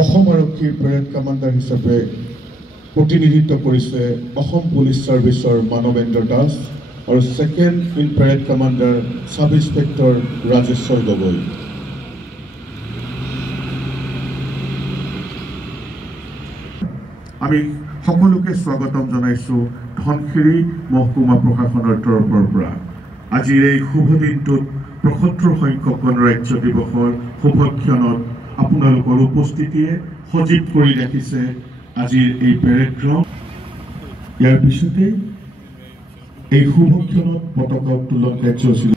অসম আৰক্ষীৰ parade commander হিচাপে প্ৰতিনিধিত্ব কৰিছে অসম পুলিচ সাৰ্ভিসৰ মানৱেন্দ্ৰ দাস আৰু second in parade commander sub inspector Rajeshwar Gogoi. আমি সকলোকে স্বাগতম জনাইছো ধনশিৰি মহকুমা প্ৰশাসনৰ তৰফৰ পৰা। আজিৰ এই শুভ দিনটোত ৭৫ সংখ্যক গণৰাজ্য দিৱসৰ শুভক্ষণত আপোনালোকৰ উপস্থিতিয়ে সজীৱ কৰি ৰাখিছে আজিৰ এই পেৰেড গ্ৰাউণ্ড। ইয়াৰ পিছতে এই শুভক্ষণত পতাকা উত্তোলন কাৰ্যসূচী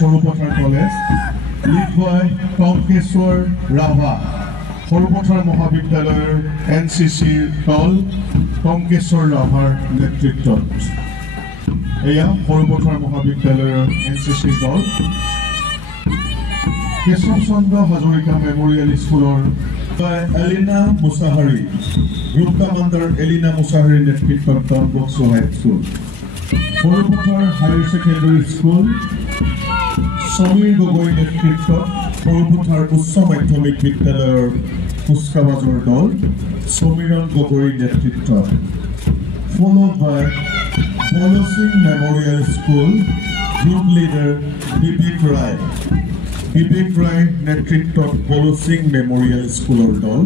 সৰুপথাৰ কলেজ লিড বাই টংকেশ্বৰ ৰাভা। সৰুপথাৰ মহাবিদ্যালয়ৰ NCCৰ দল টংকেশ্বৰ ৰাভাৰ নেতৃত্বত এয়া সৰুপথাৰ মহাবিদ্যালয়ৰ NCC দল কেশৱ চন্দ্ৰ হাজৰিকা মেমৰিয়েল স্কুলৰ এলিনা মুছাহাৰী গ্ৰুপ কমাণ্ডাৰ এলিনা মুছাহাৰীৰ নেতৃত্বত Don Bosco high school. Sarupathar higher secondary school Samir Gogoi নেতৃত্বত সৰুপথাৰ উচ্চ মাধ্যমিক বিদ্যালয়ৰ কুচকাৱাজৰ দল সমীৰণ গগৈৰ নেতৃত্বত followed by Bolosing Memorial School group leader Vivek Rai নেতৃত্বত Bolosing Memorial Schoolৰ দল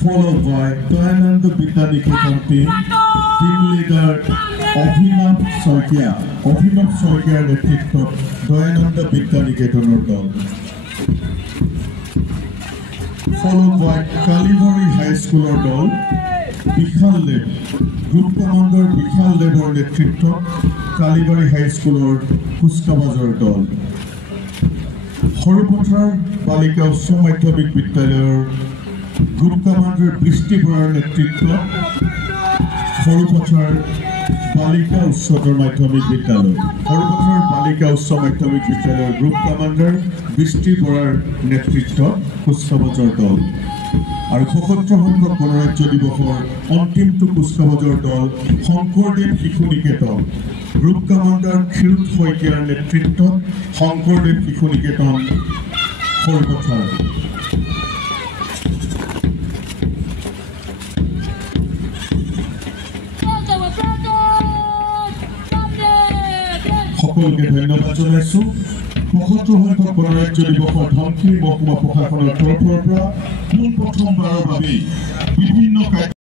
followed by Dayanand Vidyanikedon team leader অভিনৱ শইকীয়াৰ নেতৃত্বত দয়ানন্দ বিদ্যানিকেতনৰ দল followed by কালিবাৰী হাইস্কুলৰ দল বিশাল দেৱ গ্ৰুপ কমাণ্ডাৰ বিশাল দেৱৰ নেতৃত্বত কালিবাৰী হাইস্কুলৰ কুচকাৱাজৰ দল সৰুপথাৰ বালিকা উচ্চ মাধ্যমিক বিদ্যালয়ৰ গ্ৰুপ কমাণ্ডাৰ বৃষ্টি বৰাৰ নেতৃত্বত সৰুপথাৰ বালিকা উচ্চতৰ মাধ্যমিক বিদ্যালয় গ্ৰুপ কমাণ্ডাৰ বৃষ্টি বৰাৰ নেতৃত্বত কুচকাৱাজৰ দল আৰু ৭৫ সংখ্যক গণৰাজ্য দিৱসৰ অন্তিমটো কুচকাৱাজৰ দল শংকৰদেৱ শিশু নিকেতন গ্ৰুপ কমাণ্ডাৰ ক্ষীৰোদ শইকীয়াৰ নেতৃত্বত শংকৰদেৱ শিশু নিকেতন সৰুপথাৰ। সকলোকে ধন্যবাদ জনাইছো। ৭৫ সংখ্যক গণৰাজ্য দিৱসৰ ধনশিৰি মহকুমা প্ৰশাসনৰ তৰফৰ পৰা পোনপ্ৰথমবাৰৰ বাবে বিভিন্ন